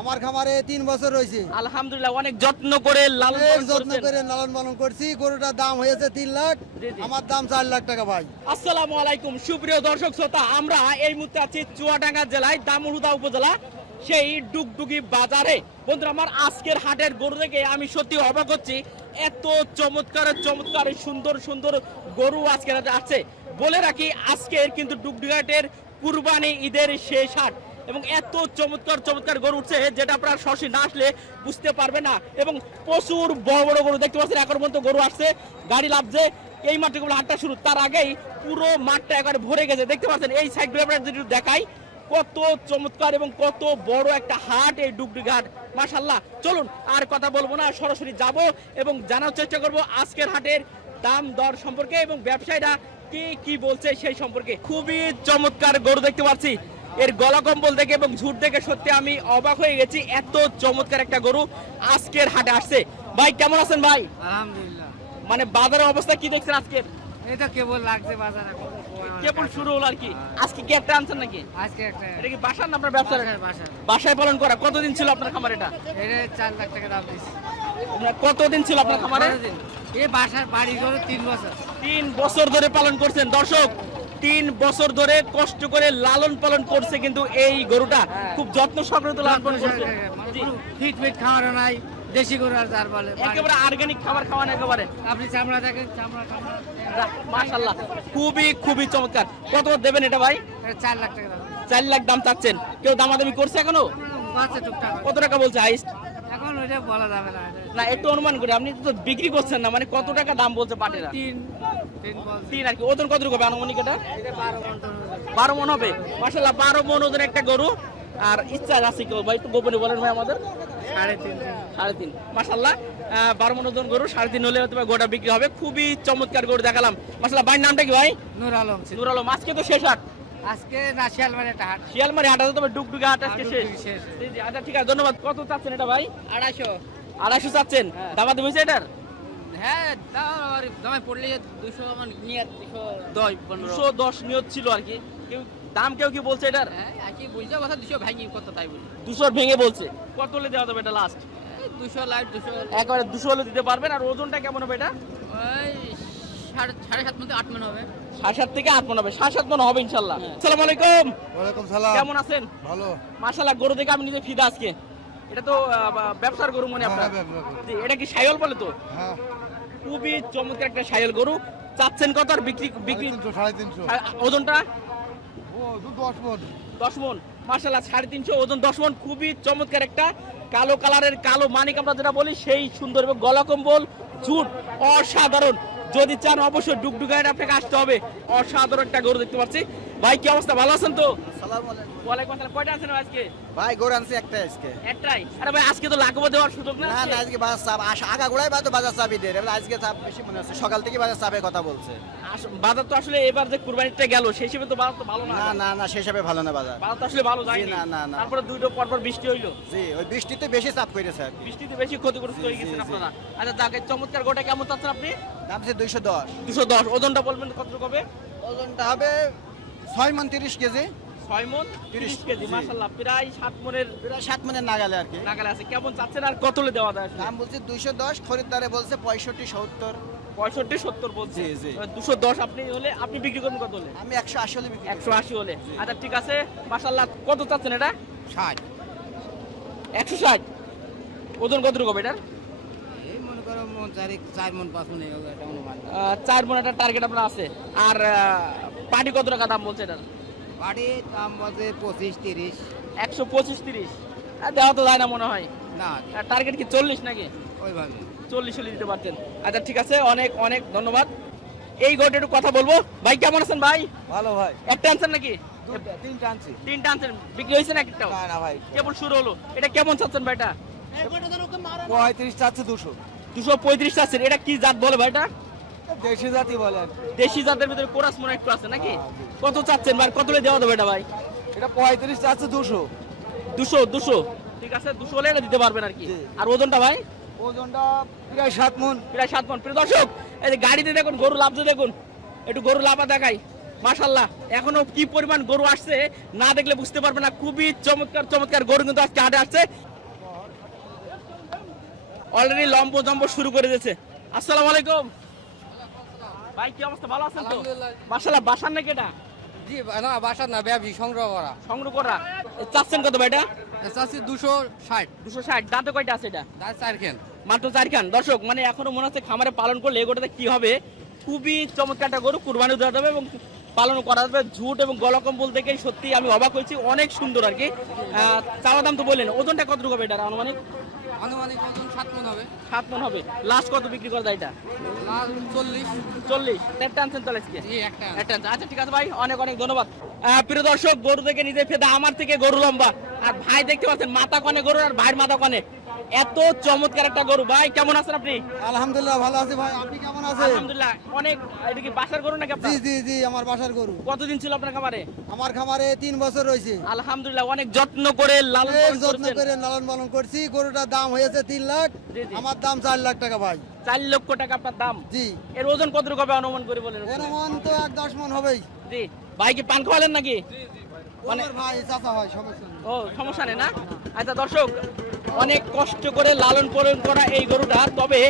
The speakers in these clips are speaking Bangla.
আমার খামারে 3 বছর রয়েছে। আলহামদুলিল্লাহ, অনেক যত্ন করে লালন পালন করছি। গরুটার দাম হয়েছে 3 লাখ, আমার দাম 4 লাখ টাকা ভাই। আসসালামু আলাইকুম সুপ্রিয় দর্শক শ্রোতা, আমরা এই মুহূর্তে আছি চুয়াডাঙ্গা জেলায় দামুড়হুদা উপজেলা সেই ডুগডুগি বাজারে। বন্ধুরা, আমার আজকের হাটের গরু দেখে আমি সত্যি অবাক হচ্ছি। এত চমৎকার চমৎকার সুন্দর সুন্দর গরু আজকের হাটে আছে। বলে রাখি, আজকের কিন্তু ডুগডুগি হাটের কুরবানি ঈদের শেষ হাট এবং এত চমৎকার চমৎকার গরু উঠছে যেটা আপনারা সরাসরি না আসলে বুঝতে পারবে না। এবং প্রচুর বড় বড় গরু দেখতে পাচ্ছেন, এখন পর্যন্ত গরু আসছে, গাড়ি লাভছে। এই মাঠে হাটটা শুরু, তার আগেই পুরো মাঠটা একবারে ভরে গেছে। দেখতে পাচ্ছেন এই সাইডগুলো আপনারা যদি দেখাই, কত চমৎকার এবং কত বড় একটা হাট এই ডুগডুগি হাট। মাশাআল্লাহ, চলুন আর কথা বলবো না, সরাসরি যাব এবং জানার চেষ্টা করব আজকের হাটের দাম দর সম্পর্কে এবং ব্যবসায়ীরা কি বলছে সেই সম্পর্কে। খুবই চমৎকার গরু দেখতে পাচ্ছি, এর গলা কম্বল দেখে এবং ঝুট দেখে সত্যি আমি অবাক হয়ে গেছি। এত চমৎকার একটা গরু আজকের হাটে আসছে। ভাই কেমন আছেন ভাই? আলহামদুলিল্লাহ। মানে বাজারের অবস্থা কি দেখছেন আজকে? এই তো কেবল লাগছে বাজারে, কেবল শুরু হলো আর কি। আজকে কি একটা আনছেন নাকি? আজকে একটা এটা কি বাসার না আপনার ব্যবসার? বাসায় বাসায় পালন করা। কতদিন ছিল আপনার খামার এটা? এটা 4 লাখ টাকা দাম দিচ্ছে। কতদিন ছিল আপনার খামারে? এই বাসার বাড়ি করে 3 বছর। 3 বছর ধরে পালন করছেন। দর্শক, 3 বছর ধরে কষ্ট করে লালন পালন করছে কিন্তু এই গরুটা খুব যত্ন সহকারে লালন পালন করছে। ফিট খাওয়ানো নাই, দেশি গরু আর যার বলে একেবারে অর্গানিক খাবার খাওয়ানো একেবারে। আপনি চামড়া দেখেন, চামড়া মাশাআল্লাহ, খুবই চমৎকার। কত দেবেন এটা ভাই? 4 লাখ টাকা দাম। 4 লাখ দাম চাচ্ছেন। কেউ দামাদামি করছে এখনো? আছে টুকটাক। কত টাকা বলছে হাইস্ট? এখন ওইটা বলা যাবে না। না, একটু অনুমান করে, আপনি তো বিক্রি করছেন না, মানে কত টাকা দাম বলছে পাটিরা? 3 আর কি। ওজন কত হবে আনুমানিক এটা? 12 মণ হবে। মাশাআল্লাহ, 12 মণ ওজন একটা গরু। আর ইচ্ছা আছে কেউ ভাই একটু গোপনে বলেন ভাই আমাদের? 3.5। মাশাআল্লাহ, 12 মণ ওজন গরু 3.5 হলে হয়তো গোটা বিক্রি হবে। খুবই চমৎকার গরু দেখালাম। মাশাআল্লাহ, ভাই নামটা কি ভাই? নূর আলম। নূর আলম। আজকে তো শেষ হাট। আজকে না, শিয়ালমারি একটা হাট। শিয়ালমারি হাট আছে, তবে ডুগডুগি হাট আজকে শেষ। জি জি, আচ্ছা ঠিক আছে, ধন্যবাদ। কত চাচ্ছেন এটা ভাই? 250 চাচ্ছেন। দামাদামি হয়েছে এটার? হ্যাঁ, দামে পড়লে 200 আমার নিয়ত 210 নিয়ত ছিল আর কি। দাম কেউ কি বলছে এটার? হ্যাঁ, কি বুঝতে কথা 200 ভাঙি কত তাই বলি। 200 ভেঙে বলছে। কত হলে দেওয়া যাবে এটা লাস্ট? 200 লাখ 200 একবারে 200 হলে দিতে পারবেন। আর ওজনটা কেমন হবে এটা? ওই 7.5 মধ্যে 8 মণ হবে। 7.5 থেকে 8 মণ হবে। 7.5 মণ হবে ইনশাআল্লাহ। আসসালামু আলাইকুম। ওয়ালাইকুম সালাম। কেমন আছেন? ভালো। মাশাআল্লাহ, গরু দেখে আমি নিজে ফিদা আজকে। এটা তো ব্যবসার গরু মনে আপনার? জি, এটা কি শাইওয়াল বলে তো? হ্যাঁ। খুবই চমৎকার একটা শাইওয়াল গরু। চাচ্ছেন কত আর বিক্রি? 350। ওজনটা? ও 10 মণ। 10 মণ। মাশাআল্লাহ, 350 ওজন, 10 মণ। খুবই চমৎকার একটা কালো কালারের কালো মানিক আমরা যেটা বলি সেই সুন্দর এবং গলা কম্বল ঝুট অসাধারণ। যদি চান অবশ্যই ডুগডুগি হাটে আপনাকে আসতে হবে। অসাধারণ একটা গরু দেখতে পাচ্ছি। ভাই কি অবস্থা, ভালো আছেন তো? আসসালামু আলাইকুম। ওয়ালাইকুম আসসালাম। কয়টা আছেন আজকে? ভাই গরু আনছি একটা আজকে। একটাই? আরে ভাই, আজকে তো লাখো দেওয়ার সুযোগ না। না না, আজকে বাজার চাপ আগা গোড়ায় বাজার চাপই দেয়। আজকে চাপ বেশি মনে হচ্ছে, সকাল থেকে বাজার চাপের কথা বলছে। বাজার তো আসলে এবার যে কুরবানিটা গেল সেই হিসেবে তো বাজার তো ভালো না। না না না, সে হিসাবে ভালো না বাজার। বাজার তো আসলে ভালো যায়নি। না না না। তারপরে দুটো পরপর বৃষ্টি হইলো। জি, ওই বৃষ্টিতে বেশি চাপ করেছে আর কি। বৃষ্টিতে বেশি ক্ষতিগ্রস্ত হয়ে গেছেন আপনারা। আচ্ছা, তাকে চমৎকার গোটা কেমন চাচ্ছেন আপনি? দাম হচ্ছে 210। 210। ওজনটা বলবেন কতটুকু হবে? ওজনটা হবে 6 মণ 30 কেজি। 6 মণ 30 কেজি। জি। মাশাআল্লাহ, প্রায় 7 মণের 7 মণের নাগালে আর কি। নাগালে আছে। কেমন চাচ্ছেন আর কত হলে দেওয়া যায়? দাম বলছে 210, খরিদ্দারে বলছে 65 70। 65 70 বলছে। জি, জি। 210 আপনি হলে আপনি বিক্রি করবেন কত হলে? আমি 180 হলে বিক্রি করি। 180 হলে। আচ্ছা ঠিক আছে, মাশাআল্লাহ। কত চাচ্ছেন এটা? 60। 160। ওজন কতটুকু হবে এটার? এই মনে করো 4 মণ 5 মণ হবে এটা অনুমান। 4 মণ একটা টার্গেট আপনার আছে। আর পাটি কত টাকা দাম বলছে এটার? বাড়ি দাম বলতে 25 30। 125 30। দেওয়া তো যায় না মনে হয়। না, টার্গেট কি 40 নাকি? ওইভাবে 40 হলে দিতে পারতেন। আচ্ছা ঠিক আছে, অনেক অনেক ধন্যবাদ। এই গোটে একটু কথা বলবো। ভাই কেমন আছেন ভাই? ভালো ভাই। একটা আনছেন নাকি? 3টা আনছি। 3টা আনছেন। বিক্রি হয়েছে না একটাও? না না ভাই, কেবল শুরু হলো। এটা কেমন চাচ্ছেন ভাই এটা? 35 চাচ্ছে 200। 235 চাচ্ছেন। এটা কি জাত বলে ভাই এটা? দেশি জাতি বলেন। দেশি জাতের ভিতরে কোরাস মনে একটু আছে নাকি? কত চাচ্ছেন ভাই? কত হলে দেওয়া যাবে এটা ভাই? এটা 35 চাচ্ছে 200। 200। ঠিক আছে, 200 হলে এটা দিতে পারবেন আর কি। জি। আর ওজনটা ভাই? ওজনটা প্রায় 7 মণ। প্রায় 7 মণ। প্রিয় দর্শক, এই যে গাড়িতে দেখুন গরু লাভতে দেখুন। একটু গরু লাভা দেখাই। মাশাআল্লাহ এখনো কি পরিমাণ গরু আসছে না দেখলে বুঝতে পারবে না। খুবই চমৎকার চমৎকার গরু কিন্তু আজকে হাটে আসছে। অলরেডি লম্ব জম্ব শুরু করে দিয়েছে। আসসালামু আলাইকুম ভাই, কি অবস্থা? ভালো আছেন তো? আলহামদুলিল্লাহ। মাশাআল্লাহ, বাসার নাকি এটা? জি না বাসার না ব্যবসা সংগ্রহ করা। সংগ্রহ করা। চাচ্ছেন কত ভাই এটা? চাচ্ছি 260 260। দাঁতে কয়টা আছে এটা? দাঁত 4 খান। মাত্র 4 খান। দর্শক মানে এখনো মনে হচ্ছে খামারে পালন করলে এগোটাতে কি হবে। খুবই চমৎকার একটা গরু, কুরবানি দেওয়া যাবে এবং পালন করা যাবে। ঝুট এবং গলকম্বল দেখে সত্যি আমি অবাক হয়েছি, অনেক সুন্দর আর কি। চাওয়া দাম তো বললেন, ওজনটা কতটুকু হবে এটা আনুমানিক? আনুমানিক ওজন 7 মণ হবে। 7 মণ হবে। লাস্ট কত বিক্রি করা যায় এটা? লাল 40। 40। একটা আনছেন তাহলে আজকে? জি একটা। একটা আনছেন। আচ্ছা ঠিক আছে ভাই, অনেক অনেক ধন্যবাদ। প্রিয় দর্শক, গরু থেকে নিজে ফেদা, আমার থেকে গরু লম্বা। আর ভাই দেখতে পাচ্ছেন মাথা কনে গরু আর ভাইয়ের মাথা কনে। এত চমৎকার একটা গরু। ভাই কেমন আছেন আপনি? আলহামদুলিল্লাহ ভালো আছি ভাই, আপনি কেমন আছেন? আলহামদুলিল্লাহ। অনেক। এটা কি বাসার গরু নাকি জি আপনার? জি জি আমার বাসার গরু। কতদিন ছিল আপনার খামারে? আমার খামারে 3 বছর রয়েছে। আলহামদুলিল্লাহ, অনেক যত্ন করে লালন অনেক পালন যত্ন করেছেন। করে লালন পালন করছি। গরুটার দাম হয়েছে 3 লাখ, জি, জি। আমার দাম 4 লাখ টাকা ভাই। 4 লক্ষ টাকা আপনার দাম। জি এর ওজন কতটুকু হবে অনুমান করে বলেন? এর মন তো 10 মন হবেই। জি। ভাই কি পান খাওয়ালেন নাকি? মানে আমার ভাই চাচা ভাই সমস্যা নেই। ও সমস্যা নেই না? আচ্ছা দর্শক, অনেক কষ্ট করে লালন পালন করা এই গরুটা। তবে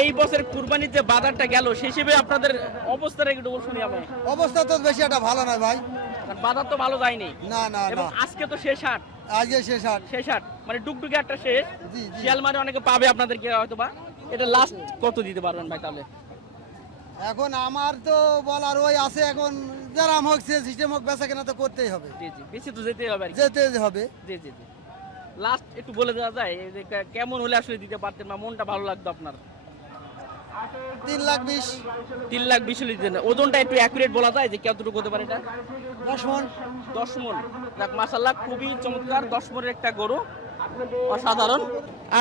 এই বছর কুরবানির যে বাজারটা গেল সেই হিসেবে আপনাদের অবস্থাটা একটু শুনি আমি। অবস্থা তো বেশি একটা ভালো নয় ভাই। কারণ বাজার তো ভালো যায়নি না না এবং না, আজকে তো শেষ হাট। আজকে শেষ হাট। শেষ হাট মানে ডুগডুগে একটা শেষ। জি জি শিয়ালমারি অনেকে পাবে আপনাদেরকে হয়তো বা। এটা লাস্ট কত দিতে পারবেন ভাই তাহলে? এখন আমার তো বলার ওই আছে, এখন যারা হোক সে সিস্টেম হোক বেচা কেনা তো করতেই হবে, জি জি, বেশি তো যেতেই হবে আর কি। যেতে হবে। জি জি জি। লাস্ট একটু বলে দেওয়া যায় এই যে কেমন হলে আসলে দিতে পারতেন বা মনটা ভালো লাগতো আপনার? 3 লাখ 20। 3 লাখ 20 হলে দিতেন। ওজনটা একটু অ্যাকুরেট বলা যায় যে কতটুকু হতে পারে এটা? 10 মন। 10 মণ। যাক মাশাআল্লাহ, খুবই চমৎকার 10 মণের একটা গরু, অসাধারণ।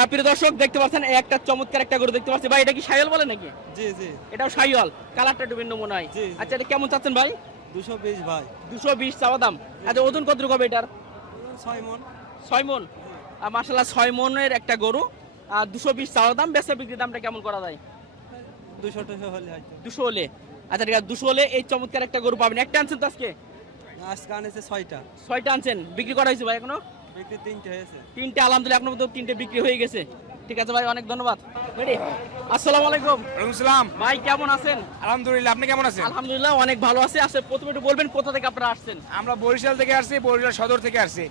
প্রিয় দর্শক দেখতে পাচ্ছেন এই একটা চমৎকার একটা গরু দেখতে পাচ্ছি। ভাই এটা কি শাইওয়াল বলে নাকি? জি জি এটাও শাইওয়াল, কালারটা একটু ভিন্ন মনে হয়। জি। আচ্ছা এটা কেমন চাচ্ছেন ভাই? 220 ভাই। 220 চাওয়া দাম। আচ্ছা ওজন কতটুকু হবে এটার? 6 মন। 6 মণ। মাশাআল্লাহ 6 মণের একটা গরু, 220 চাওয়া দাম। বেচা বিক্রির দামটা কেমন করা যায়? 200 টাকা হলে হয়তো। 200 হলে। আচ্ছা ঠিক আছে, 200 হলে এই চমৎকার একটা গরু পাবেন। একটা আনছেন তো আজকে? আজকে আনেছে 6টা। 6টা আনছেন। বিক্রি করা হয়েছে ভাই এখনো? বিক্রি 3টে হয়েছে। 3টে আলহামদুলিল্লাহ, আপনার মতো 3টে বিক্রি হয়ে গেছে। ঠিক আছে ভাই, অনেক ধন্যবাদ। রেডি? আসসালামু আলাইকুম ওয়ালাইকুম আসসালাম। ভাই, কেমন আছেন? আলহামদুলিল্লাহ, আপনি কেমন আছেন? আলহামদুলিল্লাহ অনেক ভালো আছে। আসলে প্রথমে একটু বলবেন কোথা থেকে আপনারা আসছেন? আমরা বরিশাল থেকে আসছি, বরিশাল সদর থেকে আসছি।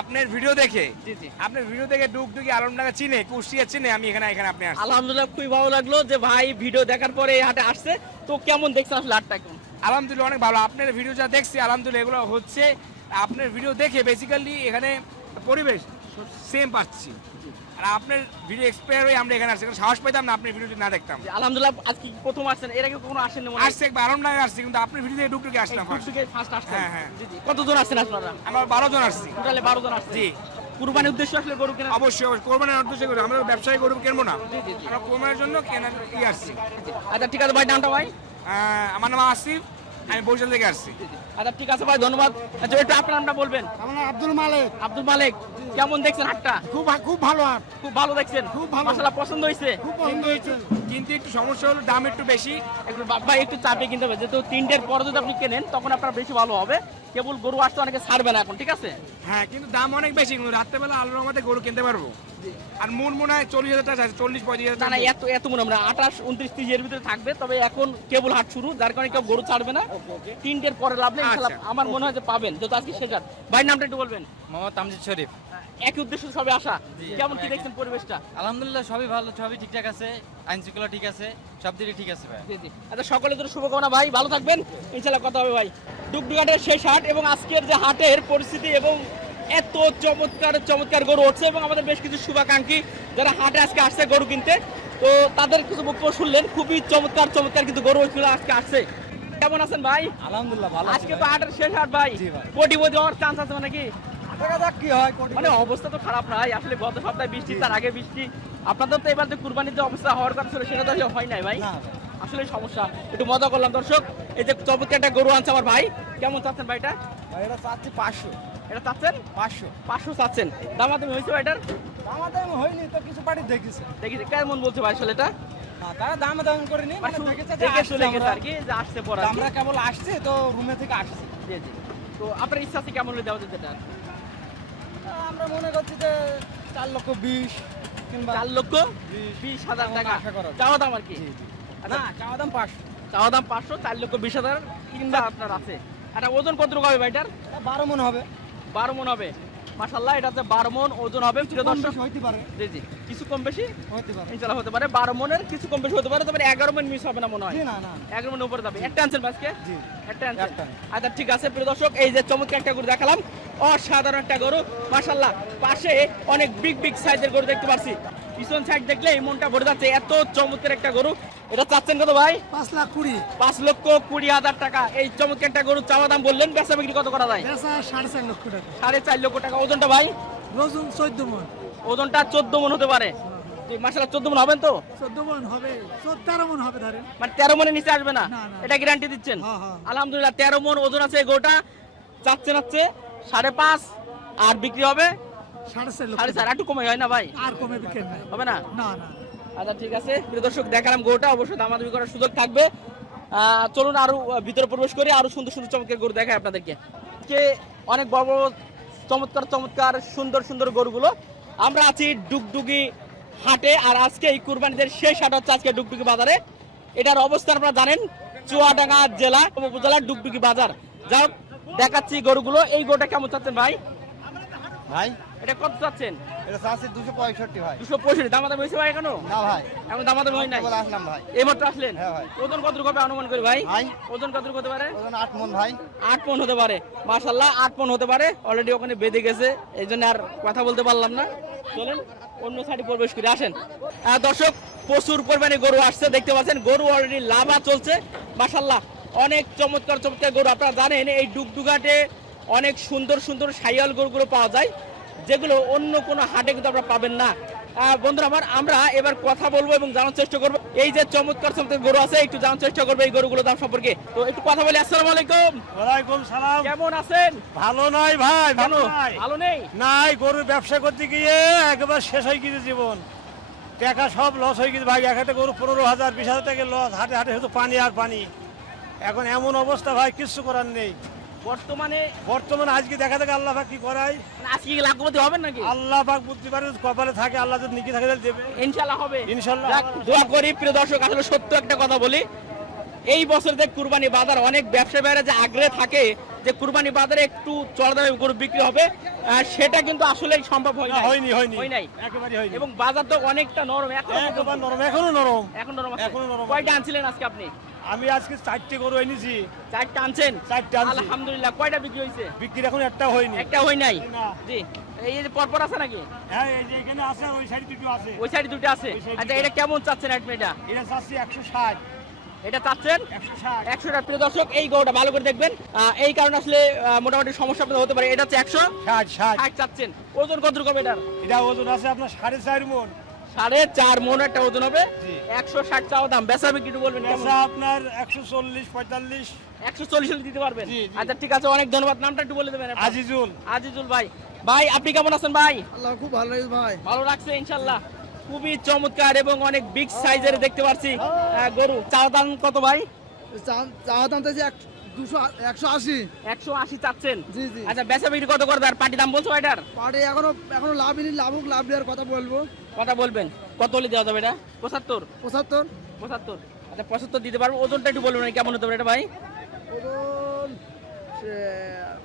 আপনার ভিডিও দেখে জি জি। আপনার ভিডিও দেখে ডুগডুগি আলমডাঙ্গা চিনে, কুষ্টিয়া চিনে আমি এখানে আপনি আসছি। আলহামদুলিল্লাহ খুবই ভালো লাগলো যে ভাই ভিডিও দেখার পরে এই হাটে আসছে। তো কেমন দেখছেন আসলে হাটটা এখন? আলহামদুলিল্লাহ অনেক ভালো। আপনার ভিডিও যা দেখছি আলহামদুলিল্লাহ এগুলো হচ্ছে আপনার ভিডিও দেখে বেসিক্যালি এখানে পরিবেশ সেম পাচ্ছি। আর আপনার ভিডিও এক্সপায়ার হয়ে আমরা এখানে আসছি, কারণ সাহস পাইতাম না আপনার ভিডিও যদি না দেখতাম। যে আলহামদুলিল্লাহ আজকে প্রথম আসছেন, এর আগে কখনো আসেন না মনে হয়? আসছে একবার আলমডাঙ্গা আসছি, কিন্তু আপনার ভিডিও দেখে ডুগডুগি আসলাম first। ফার্স্ট আসছেন? হ্যাঁ, হ্যাঁ। জি জি। কতজন আসছেন আপনারা? আমরা 12 জন আসছি। টোটালে 12 জন আসছেন। জি। কুরবানির উদ্দেশ্যে আসলে গরু কেনা? অবশ্যই অবশ্যই কোরবানির উদ্দেশ্যে করি, আমরা ব্যবসায়ী গরু কিনবো না, জি, জি, জি। আমরা কোরবানির জন্য কেনার আসছি। আচ্ছা ঠিক আছে ভাই, নামটা ভাই? আমার নাম আসিফ, আমি বরিশাল থেকে আসছি। আচ্ছা ঠিক আছে ভাই, ধন্যবাদ। আচ্ছা একটু আপনার নামটা বলবেন? আমার নাম আব্দুল মালিক। আব্দুল মালিক, কেমন দেখছেন হাটটা? খুব ভালো হাট। খুব ভালো দেখছেন? খুব ভালো। মাশাআল্লাহ পছন্দ হয়েছে? খুব পছন্দ হয়েছে। কিন্তু একটু সমস্যা হলো দাম একটু বেশি। একটু ভাই একটু চাপে কিনতে হবে, যেহেতু 3টের পরে যদি আপনি কেনেন তখন আপনার বেশি ভালো হবে। কেবল গরু আসতে অনেকে ছাড়বে না এখন, ঠিক আছে? হ্যাঁ, কিন্তু দাম অনেক বেশি, কিন্তু রাত্রেবেলা আলোর মধ্যে গরু কিনতে পারবো। আর মূল মনে হয় 40,000 টাকা আছে, 40-45,000 না টাকা। না, এত মনে হয় না। 28, 29, 30 এর ভিতরে থাকবে। তবে এখন কেবল হাট শুরু, যার কারণে কেউ গরু ছাড়বে না। 3টের পরে লাভ নেই ইনশাআল্লাহ। আচ্ছা, আমার মনে হয় যে পাবেন, যেহেতু আজকে শেষ হাট। ভাই নামটা একটু বলবেন? মোহাম্মদ তামজিদ শরীফ। একই উদ্দেশ্য সবে আসা। কেমন কি দেখছেন পরিবেশটা? আলহামদুলিল্লাহ সবই ভালো, সবই ঠিকঠাক আছে, আইন শৃঙ্খলা ঠিক আছে, সব দিকে ঠিক আছে ভাই। জি জি। আচ্ছা সকলের জন্য শুভকামনা ভাই, ভালো থাকবেন। ইনশাআল্লাহ কথা হবে ভাই। ডুগডুগাটের শেষ হাট এবং আজকের যে হাটের পরিস্থিতি এবং এত চমৎকার চমৎকার গরু উঠছে এবং আমাদের বেশ কিছু শুভাকাঙ্ক্ষী যারা হাটে আজকে আসছে গরু কিনতে, তো তাদের কিছু বক্তব্য শুনলেন। খুবই চমৎকার চমৎকার কিন্তু গরু হচ্ছিল আজকে আসছে। কেমন আছেন ভাই? আলহামদুলিল্লাহ ভালো। আজকে তো হাটের শেষ হাট ভাই, জি ভাই। কোটি বই দেওয়ার চান্স আছে মানে কি? দেখা যাক কি হয়। মানে অবস্থা তো খারাপ নাই আসলে। গত সপ্তাহে বৃষ্টি, তার আগে বৃষ্টি। আপনাদের তো এবার তো কুরবানির যে অবস্থা হওয়ার কথা ছিল সেটা তো আসলে হয় নাই ভাই। না। আসলে সমস্যা। একটু মজা করলাম দর্শক। এই যে চমৎকার একটা গরু আনছে আমার ভাই। কেমন চাচ্ছেন ভাই এটা? এটা চাচ্ছি 500। এটা চাচ্ছেন 500। 500 চাচ্ছেন। দামাদামি হয়েছে ভাই এটার? আমাদের হয়নি তো, কিছু পার্টি দেখিছে। দেখি কেমন বলছে ভাই আসলে এটা? তারা দাম করেনি, মানে দেখে চলে গেছে আর কি, যে আসছে পরে আর কি। আমরা কেবল আসছে তো রুমে থেকে আসছি। জি জি। তো আপনার ইচ্ছা আছে কেমন হলে দেওয়া যেতে এটা? আমরা মনে করছি যে 4,20,000 কিংবা 4,20,000 টাকা আশা করা যায়। চাওয়া দাম আর কি। না চাওয়া দাম 500। চাওয়া দাম 500, 4,20,000 কিংবা আপনার আছে। আর ওজন কত হবে ভাই এটার? 12 মন হবে। 12 মন হবে। মাশাআল্লাহ, এটা হচ্ছে 12 মন ওজন হবে। প্রিয় দর্শক, হইতে পারে, জি জি, কিছু কম বেশি হইতে পারে। ইনশাআল্লাহ হতে পারে। 12 মনের কিছু কম বেশি হতে পারে, তবে 11 মন মিস হবে না মনে হয়। জি না না। 11 মনের উপরে যাবে। একটা আনছেন আজকে? জি। একটা আনছেন। একটা। আচ্ছা ঠিক আছে প্রিয় দর্শক, এই যে চমৎকার একটা গরু দেখালাম, অসাধারণ একটা গরু মাশাআল্লাহ। পাশে অনেক বিগ বিগ সাইজের গরু দেখতে পাচ্ছি। পিছন সাইড দেখলে এই মনটা ভরে যাচ্ছে, এত চমৎকার একটা গরু। এটা চাচ্ছেন কত ভাই? 5,20,000। 5,20,000 টাকা। এই চমৎকার একটা গরু চাওয়া দাম বললেন, বেচা বিক্রি কত করা যায়? বেচা 4.5 লক্ষ টাকা। 4.5 লক্ষ টাকা। ওজনটা ভাই? ওজন 14 মন। ওজনটা 14 মন হতে পারে। মাশাআল্লাহ 14 মন হবেন তো? 14 মন হবে, 13 মন হবে ধরেন। মানে 13 মনের নিচে আসবে না? না, না। এটা গ্যারান্টি দিচ্ছেন? হ্যাঁ, হ্যাঁ। আলহামদুলিল্লাহ 13 মন ওজন আছে এই গরুটা। চাচ্ছেন হচ্ছে 5.5, আর বিক্রি হবে 4.5 লক্ষ। 4.5। একটু কমে হয় না ভাই? আর কমে বিক্রি নাই। হবে না? না না। আচ্ছা ঠিক আছে প্রিয় দর্শক, দেখালাম গরুটা, অবশ্যই দামাদামি করার সুযোগ থাকবে। চলুন আরো ভিতরে প্রবেশ করি, আরো সুন্দর সুন্দর চমৎকার গরু দেখাই আপনাদেরকে। যে অনেক বড় বড় চমৎকার চমৎকার সুন্দর সুন্দর গরুগুলো। আমরা আছি ডুগডুগি হাটে, আর আজকে এই কুরবানিদের শেষ হাট হচ্ছে আজকে ডুগডুগি বাজারে। এটার অবস্থান আপনারা জানেন, চুয়াডাঙ্গা জেলা উপজেলার ডুগডুগি বাজার। যাই হোক, দেখাচ্ছি গরুগুলো। এই গরুটা কেমন চাচ্ছেন ভাই? ভাই এটা কত চাচ্ছেন? এটা চাচ্ছি 265 ভাই। 265। দামাদামি হয়েছে ভাই এখনো? না ভাই, এখন দামাদামি হয় নাই? বলে আসলাম ভাই। এইমাত্র আসলেন? হ্যাঁ ভাই। ওজন কতটুকু হবে অনুমান করি ভাই? ভাই ওজন কতটুকু হতে পারে? ওজন 8 মন ভাই। 8 পন হতে পারে। মাশাআল্লাহ 8 পন হতে পারে। অলরেডি ওখানে বেঁধে গেছে, এই জন্য আর কথা বলতে পারলাম না। চলেন অন্য সাইডে প্রবেশ করে আসেন। দর্শক, প্রচুর পরিমাণে গরু আসছে, দেখতে পাচ্ছেন গরু অলরেডি লাভা চলছে। মাশাআল্লাহ অনেক চমৎকার চমৎকার গরু। আপনারা জানেন এই ডুগডুগাটে অনেক সুন্দর সুন্দর শাইয়াল গরুগুলো পাওয়া যায়, যেগুলো অন্য কোনো হাটে কিন্তু আপনারা পাবেন না। বন্ধুরা আমার, আমরা এবার কথা বলবো এবং জানার চেষ্টা করবো এই যে চমৎকার চমৎকার গরু আছে, একটু জানার চেষ্টা করবো এই গরুগুলোর দাম সম্পর্কে। তো একটু কথা বলি। আসসালামু আলাইকুম। ওয়ালাইকুম সালাম। কেমন আছেন? ভালো নাই ভাই, কেন ভালো নাই। ভালো নেই? নাই, গরুর ব্যবসা করতে গিয়ে একবার শেষ হয়ে গেছে জীবন। টাকা সব লস হয়ে গেছে ভাই। এক একটা গরু 15,000 20,000 টাকা লস। হাটে হাটে শুধু পানি আর পানি। এখন এমন অবস্থা ভাই, কিচ্ছু করার নেই। বর্তমানে আজকে দেখা দেখে আল্লাহ পাক কি করায়। আজকে কি লাখপতি হবেন নাকি? আল্লাহ পাক বুঝতে পারে, কপালে থাকে, আল্লাহ যদি নিকি থাকে তাহলে দেবে ইনশাআল্লাহ হবে। ইনশাল্লাহ। যাক, দোয়া করি। প্রিয় দর্শক, আসলে সত্য একটা কথা বলি, এই বছর যে কুরবানি বাজার, অনেক ব্যবসায়ীরা যে আগ্রহে থাকে যে কুরবানি বাজারে একটু চড়া দামে গরু বিক্রি হবে, সেটা কিন্তু আসলে সম্ভব হয় না। হয়নি নাই একেবারে হয়নি। এবং বাজার তো অনেকটা নরম। একেবারে নরম, এখনো নরম। এখন নরম আছে। এখনো নরম আছে। কয়টা আনছিলেন আজকে আপনি? আমি আজকে 4টে গরু এনেছি। 4টা আনছেন? 4টা আনছি। আলহামদুলিল্লাহ। কয়টা বিক্রি হয়েছে? বিক্রি এখন একটা হয়নি। একটা হয় নাই? না। জি। এই যে পরপর আছে নাকি? হ্যাঁ, এই যে এখানে আছে, ওই সাইডে দুটো আছে। ওই সাইডে দুটো আছে। ওই side আচ্ছা, দুটো। এটা কেমন চাচ্ছেন আপনি? এটা এটা চাচ্ছি 160। এটা চাচ্ছেন 160। 100 টাকা। প্রিয় দর্শক, এই গরুটা ভালো করে দেখবেন, এই কারণে আসলে মোটামুটি সমস্যা আপনাদের হতে পারে। এটা হচ্ছে 160 চাচ্ছেন। ওজন কতটুকু হবে এটার? এটা ওজন আছে আপনার 4.5 মণ। 4.5 মণ একটা ওজন হবে। জি। 160 চাওয়া দাম। বেচা বিক্রি একটু বলবেন কেমন? পেশা আপনার 140 45। 140 হলে দিতে পারবেন? জি, জি। আচ্ছা ঠিক আছে, অনেক ধন্যবাদ। নামটা একটু বলে দেবেন আপনার? আজিজুল। আজিজুল ভাই। ভাই আপনি কেমন আছেন ভাই? আল্লাহ খুব ভালো লাগছে ভাই। ভালো লাগছে ইনশাআল্লাহ। খুবই চমৎকার এবং অনেক বিগ সাইজের দেখতে পাচ্ছি গরু। চাওয়া দাম কত ভাই? চাওয়া দাম চাইছে 180। 180 চাচ্ছেন? জি জি। আচ্ছা, বেচা বিক্রি কত করে আর পার্টি দাম বলছো এটার? পাড়ে এখনো লাভ নেই, লাভ দেওয়ার কথা বলবো। কথা বলবেন কত হলে দেওয়া যাবে এটা? 75? 75। 75। আচ্ছা 75 দিতে পারবো। ওজনটা একটু বলবেন কেমন হতে পারে এটা ভাই? ওজন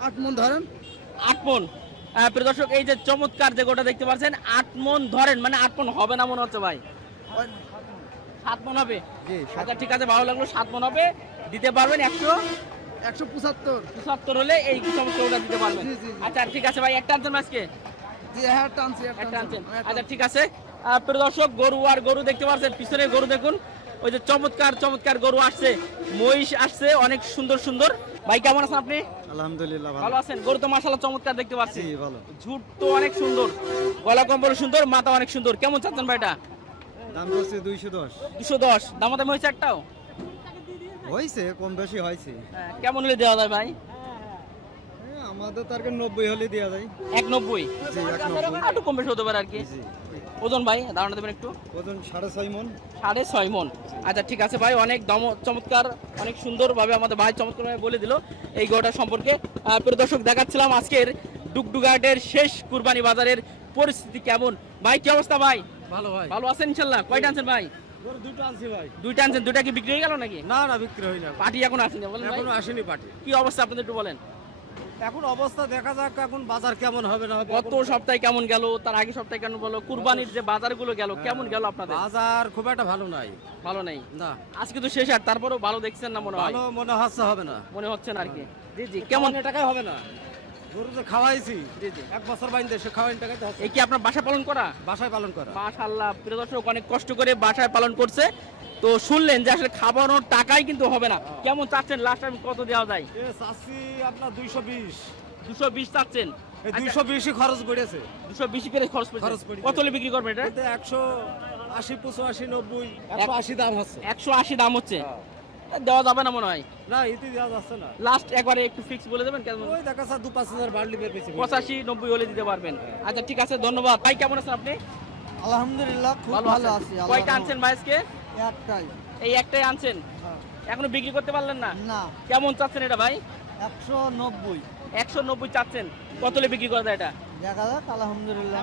8 মন ধরেন। 8 মণ। প্রিয় দর্শক, এই যে চমৎকার যে গোটা দেখতে পাচ্ছেন, 8 মণ ধরেন, মানে 8 মণ হবে না মনে হচ্ছে ভাই? 7 মণ হবে? জি। আচ্ছা ঠিক আছে, ভালো লাগলো। 7 মণ হবে, দিতে পারবেন। 175। 175 হলে এই চমৎকার ওটা দিতে পারবেন। জি, জি, জি। আচ্ছা ঠিক আছে ভাই, একটা আনছেন আজকে? জি হ্যাঁ, টানছি একটা আনছেন। আচ্ছা ঠিক আছে। প্রিয় দর্শক, গরু আর গরু দেখতে পাচ্ছেন, পিছনে গরু দেখুন, ওই যে চমৎকার চমৎকার গরু আসছে, মহিষ আসছে অনেক সুন্দর সুন্দর। ভাই কেমন আছেন আপনি? আলহামদুলিল্লাহ ভালো আছেন? গরু তো মাশাআল্লাহ চমৎকার দেখতে পাচ্ছি। জি ভালো। ঝুট তো অনেক সুন্দর, গলা কম্বল সুন্দর, মাথা অনেক সুন্দর। কেমন চাচ্ছেন ভাই এটা? দাম হচ্ছে 210। 210। দামাদামি হয়েছে একটাও? হয়েছে, কম বেশি হয়েছে। কেমন হলে দেওয়া যায় ভাই? আমাদের টার্গেট 90 হলে দেওয়া যায়। 190 একটু কম বেশি হতে পারে আর কি। ওজন ভাই ধারণা দেবেন একটু? ওজন 6.5 মণ। 6.5 মণ। আচ্ছা ঠিক আছে ভাই, অনেক চমৎকার, অনেক সুন্দরভাবে আমাদের ভাই চমৎকারভাবে বলে দিল এই গরুটা সম্পর্কে। প্রিয় দর্শক, দেখাচ্ছিলাম আজকের ডুগডুগি হাটের শেষ কুরবানি বাজারের পরিস্থিতি কেমন। ভাই কি অবস্থা ভাই? ভালো ভাই। ভালো আছেন ইনশাল্লাহ? কয়টা আনছেন ভাই? গরু দুটো আনছি ভাই। দুইটা আনছেন, দুইটা কি বিক্রি হয়ে গেল নাকি? না না, বিক্রি হয় না, পার্টি এখন আসেনি বলেন ভাই? এখনো আসেনি পার্টি। কি অবস্থা আপনাদের একটু বলেন। এখন অবস্থা দেখা যাক এখন বাজার কেমন হবে না হবে। গত সপ্তাহে কেমন গেল, তার আগে সপ্তাহে কেমন গেল, কুরবানির যে বাজারগুলো গেল কেমন গেল আপনাদের? বাজার খুব একটা ভালো নাই। ভালো নেই না, আজকে তো শেষ আর তারপরেও ভালো দেখছেন না মনে হয়? ভালো মনে হচ্ছে হবে না, মনে হচ্ছে না আর কি। জি জি, কেমন টাকায় হবে না। গরু যে খাওয়াইছি জি জি, 1 বছর বাইন্দে সে খাওয়াইন টাকায় তো এই কি আপনার বাসা পালন করা? বাসায় পালন করা। মাশাআল্লাহ, প্রিয় দর্শক অনেক কষ্ট করে বাসায় পালন করছে। তো শুনলেন যে আসলে খাবানোর টাকাই কিন্তু হবে না। কেমন চাচ্ছেন লাস্ট টাইম কত দেওয়া যায়? এ চাচ্ছি আপনার 220। 220 চাচ্ছেন? এই 220 খরচ পড়েছে। 220 করে খরচ খরচ পড়েছে। পড়েছে। কত হলে বিক্রি করবেন এটা? এতে 180, 85, 90, 180 দাম হচ্ছে। 180 দাম হচ্ছে। দেওয়া যাবে না মনে হয়। না, ইতি দেওয়া যাচ্ছে না। লাস্ট একবারে একটু ফিক্স বলে দেবেন কেমন? ওই দেখা যাচ্ছে 2-5 বাড়লি বের পেয়েছে। 85-90 হলে দিতে পারবেন। আচ্ছা ঠিক আছে, ধন্যবাদ ভাই। কেমন আছেন আপনি? আলহামদুলিল্লাহ খুব ভালো আছেন? আছি। কয়টা আনছেন ভাই আজকে? একটাই। এই একটাই আনছেন? এখনো বিক্রি করতে পারলেন না? না, কেমন চাচ্ছেন এটা ভাই? 190। 190 চাচ্ছেন। কত হলে বিক্রি করা যায় এটা? দেখা যাক, আলহামদুলিল্লাহ।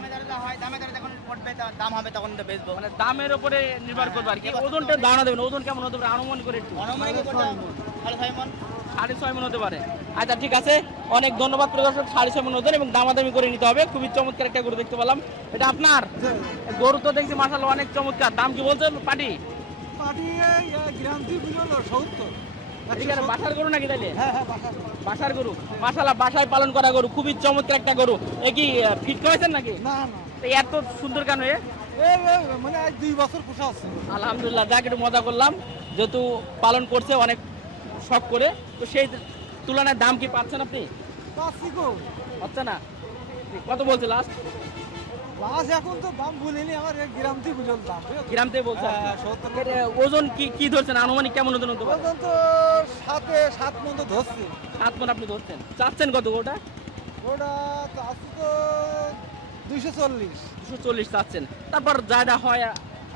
দাম হবে তখন তো বেচবো। মানে দামের উপরে নির্ভর করবে আর কি। ওজনটা ধারণা দেবেন, ওজন কেমন হতে পারে আনুমানিক করে একটু? 6.5 মণ হতে পারে। আচ্ছা ঠিক আছে, অনেক ধন্যবাদ প্রিয় দর্শক। 6.5 মণ ওজন এবং দামাদামি করে নিতে হবে। খুবই চমৎকার একটা গরু দেখতে পেলাম। এটা আপনার গরু তো দেখছি মাশাআল্লাহ অনেক চমৎকার। দাম কি বলছেন পাটি? পাটি গ্রাম দিয়ে বুঝলো 70। এখানে বাসার গরু নাকি তাইলে? হ্যাঁ হ্যাঁ, বাসা। বাসার গরু মাশাআল্লাহ, বাসায় পালন করা গরু, খুবই চমৎকার একটা গরু। এ কি ফিট করেছেন নাকি? না না, তো এত সুন্দর কেন এ? মানে 2 বছর পোষা আছে। আলহামদুলিল্লাহ, যাক একটু মজা করলাম, যেহেতু পালন করছে অনেক শখ করে, তো সেই তুলনায় দাম কি পাচ্ছেন আপনি? পাচ্ছি গো। হচ্ছে না? কত বলছে লাস্ট? লাশ এখন তো দাম বলিনি, আমার গ্রাম দিয়ে বুঝল দাম। গ্রাম থেকে বলছে? হ্যাঁ, 70। এর ওজন কি ধরছেন আনুমানিক কেমন ওজন হতে পারে? ওজন তো 7 মণ তো ধরছে। 7 মণ আপনি ধরছেন। চাচ্ছেন কত ওটা? ওটা তো আছে তো 240। 240 চাচ্ছেন। তারপর যা হয়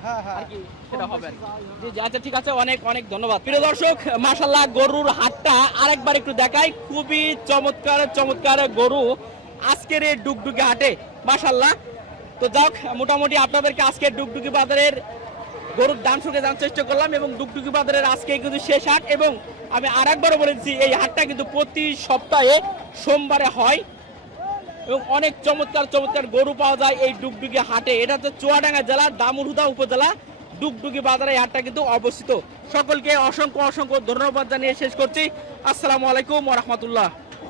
হ্যাঁ হ্যাঁ, আর কি সেটা হবে আর কি। জি জি, আচ্ছা ঠিক আছে, অনেক অনেক ধন্যবাদ। প্রিয় দর্শক, মাশাআল্লাহ গরুর হাটটা আরেকবার একটু দেখাই। খুবই চমৎকার চমৎকার গরু আজকের এই ডুগডুগি হাটে মাশাআল্লাহ। তো যাক, মোটামুটি আপনাদেরকে আজকের ডুগডুগি বাজারের গরুর দাম শুনে জানার চেষ্টা করলাম এবং ডুগডুগি বাজারের আজকে কিন্তু শেষ হাট। এবং আমি আরেকবারও বলেছি এই হাটটা কিন্তু প্রতি সপ্তাহে সোমবারে হয় এবং অনেক চমৎকার চমৎকার গরু পাওয়া যায় এই ডুগডুগি হাটে। এটা হচ্ছে চুয়াডাঙ্গা জেলার দামুড়হুদা উপজেলা ডুগডুগি বাজারে এই হাটটা কিন্তু অবস্থিত। সকলকে অসংখ্য অসংখ্য ধন্যবাদ জানিয়ে শেষ করছি। আসসালামু আলাইকুম ওয়া রাহমাতুল্লাহ।